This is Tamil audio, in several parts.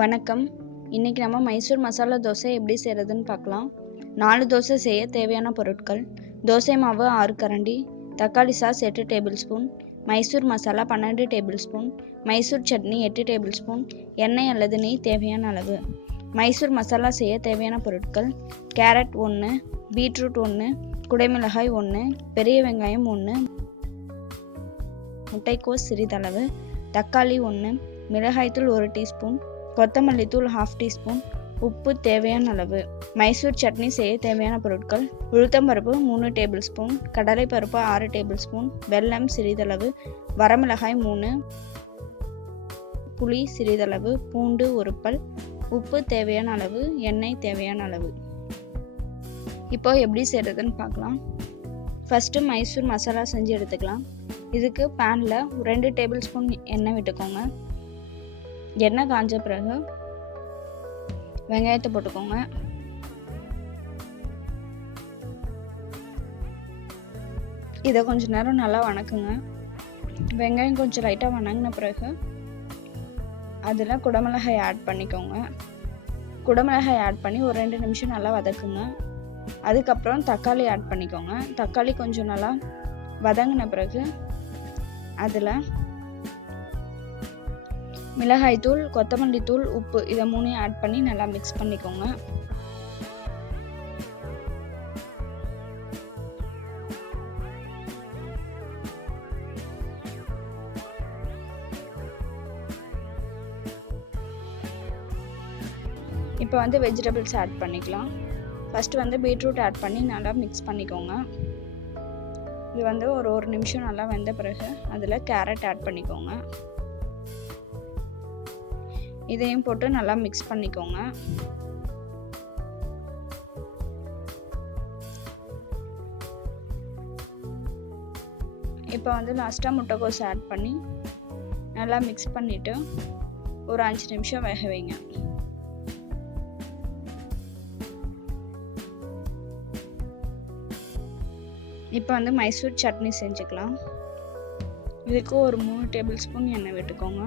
வணக்கம். இன்றைக்கி நம்ம மைசூர் மசாலா தோசை எப்படி செய்கிறதுன்னு பார்க்கலாம். 4 தோசை செய்ய தேவையான பொருட்கள்: தோசை மாவு 6 கரண்டி, தக்காளி sauce 8 table spoon, Mysore masala 12 table spoon, Mysore chutney 8 table spoon, எண்ணெய் அல்லது நெய் தேவையான அளவு. மைசூர் மசாலா செய்ய தேவையான பொருட்கள்: கேரட் 1, பீட்ரூட் 1, குடைமிளகாய் 1, பெரிய வெங்காயம் 1, முட்டைக்கோஸ் சிறிதளவு, தக்காளி 1, மிளகாய்த்தூள் 1 டீஸ்பூன், கொத்தமல்லி தூள் 1/2 டீஸ்பூன், உப்பு தேவையான அளவு. மைசூர் சட்னி செய்ய தேவையான பொருட்கள்: உளுத்தம்பருப்பு 3 டேபிள் ஸ்பூன், கடலைப்பருப்பு 6 டேபிள் ஸ்பூன், வெல்லம் சிறிதளவு, வரமிளகாய் 3, புளி சிறிதளவு, பூண்டு 1 பல், உப்பு தேவையான அளவு, எண்ணெய் தேவையான அளவு. இப்போ எப்படி செய்கிறதுன்னு பார்க்கலாம். ஃபஸ்ட்டு மைசூர் மசாலா செஞ்சு எடுத்துக்கலாம். இதுக்கு பேனில் 2 டேபிள் ஸ்பூன் எண்ணெய் விட்டுக்கோங்க. எண்ணெய் காஞ்ச பிறகு வெங்காயத்தை போட்டுக்கோங்க. இதை கொஞ்சம் நேரம் நல்லா வணக்குங்க. வெங்காயம் கொஞ்சம் லைட்டாக வணங்கின பிறகு அதில் குடமிளகாய் ஆட் பண்ணிக்கோங்க. குடமிளகாய் ஆட் பண்ணி ஒரு 2 நிமிஷம் நல்லா வதக்குங்க. அதுக்கப்புறம் தக்காளி ஆட் பண்ணிக்கோங்க. தக்காளி கொஞ்சம் நல்லா வதங்கின பிறகு அதில் மிளகாய் தூள், கொத்தமல்லி தூள், உப்பு இதை 3 ஆட் பண்ணி நல்லா மிக்ஸ் பண்ணிக்கோங்க. இப்போ வெஜிடபிள்ஸ் ஆட் பண்ணிக்கலாம். ஃபஸ்ட்டு பீட்ரூட் ஆட் பண்ணி நல்லா மிக்ஸ் பண்ணிக்கோங்க. இது ஒரு நிமிஷம் நல்லா வெந்த பிறகு அதில் கேரட் ஆட் பண்ணிக்கோங்க. இதையும் போட்டு நல்லா மிக்ஸ் பண்ணிக்கோங்க. இப்போ லாஸ்ட்டாக முட்டைக்கோஸ் ஆட் பண்ணி நல்லா மிக்ஸ் பண்ணிவிட்டு ஒரு 5 நிமிஷம் வேக வைங்க. இப்போ மைசூர் சட்னி செஞ்சுக்கலாம். இதுக்கு ஒரு 3 டேபிள் ஸ்பூன் எண்ணெய் விட்டுக்கோங்க.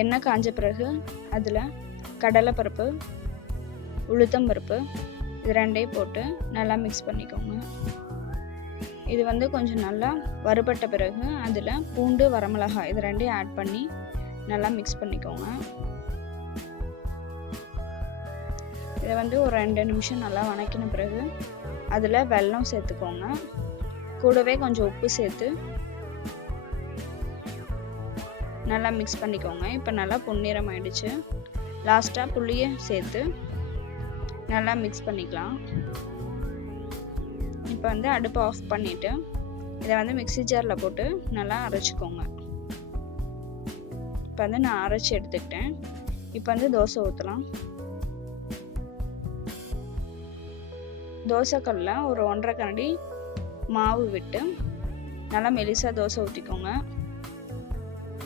எண்ணெய் காஞ்ச பிறகு அதில் கடலைப்பருப்பு, உளுத்தம்பருப்பு இது 2ஐயும் போட்டு நல்லா மிக்ஸ் பண்ணிக்கோங்க. இது கொஞ்சம் நல்லா வறுபட்ட பிறகு அதில் பூண்டு, வரமிளகாய் இது 2ஐயும் ஆட் பண்ணி நல்லா மிக்ஸ் பண்ணிக்கோங்க. இதை ஒரு 2 நிமிஷம் நல்லா வணக்கின பிறகு அதில் வெல்லம் சேர்த்துக்கோங்க. கூடவே கொஞ்சம் உப்பு சேர்த்து நல்லா மிக்ஸ் பண்ணிக்கோங்க. இப்போ நல்லா பொன்னிறம் ஆயிடுச்சு. லாஸ்ட்டாக புளியை சேர்த்து நல்லா மிக்ஸ் பண்ணிக்கலாம். இப்போ அடுப்பை ஆஃப் பண்ணிவிட்டு இதை மிக்ஸி ஜாரில் போட்டு நல்லா அரைச்சிக்கோங்க. இப்போ நான் அரைச்சி எடுத்துக்கிட்டேன். இப்போ தோசை ஊற்றலாம். தோசைக்கல்ல ஒரு 1.5 கரண்டி மாவு விட்டு நல்லா மெலிசாக தோசை ஊற்றிக்கோங்க.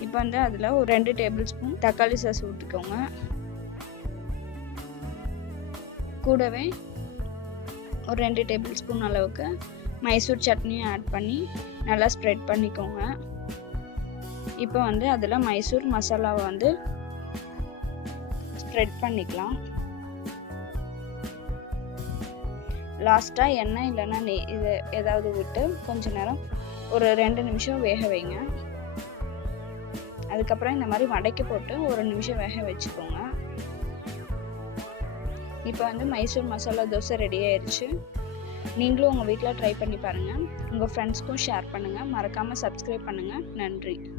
இப்போ அதில் ஒரு 2 டேபிள் ஸ்பூன் தக்காளி சாஸ் ஊற்றிக்கோங்க. கூடவே ஒரு 2 டேபிள் ஸ்பூன் அளவுக்கு மைசூர் சட்னியும் ஆட் பண்ணி நல்லா ஸ்ப்ரெட் பண்ணிக்கோங்க. இப்போ அதில் மைசூர் மசாலாவை ஸ்ப்ரெட் பண்ணிக்கலாம். லாஸ்ட்டாக எண்ணெய் இல்லைன்னா நெய் இது ஏதாவது விட்டு கொஞ்ச நேரம் ஒரு 2 நிமிஷம் வேக வைங்க. அதுக்கப்புறம் இந்த மாதிரி மடக்கி போட்டு ஒரு நிமிஷம் வேக வச்சுக்கோங்க. இப்போ மைசூர் மசாலா தோசை ரெடி ஆயிடுச்சு. நீங்களும் உங்கள் வீட்டில் ட்ரை பண்ணி பாருங்கள். உங்கள் ஃப்ரெண்ட்ஸ்க்கும் ஷேர் பண்ணுங்கள். மறக்காமல் சப்ஸ்கிரைப் பண்ணுங்கள். நன்றி.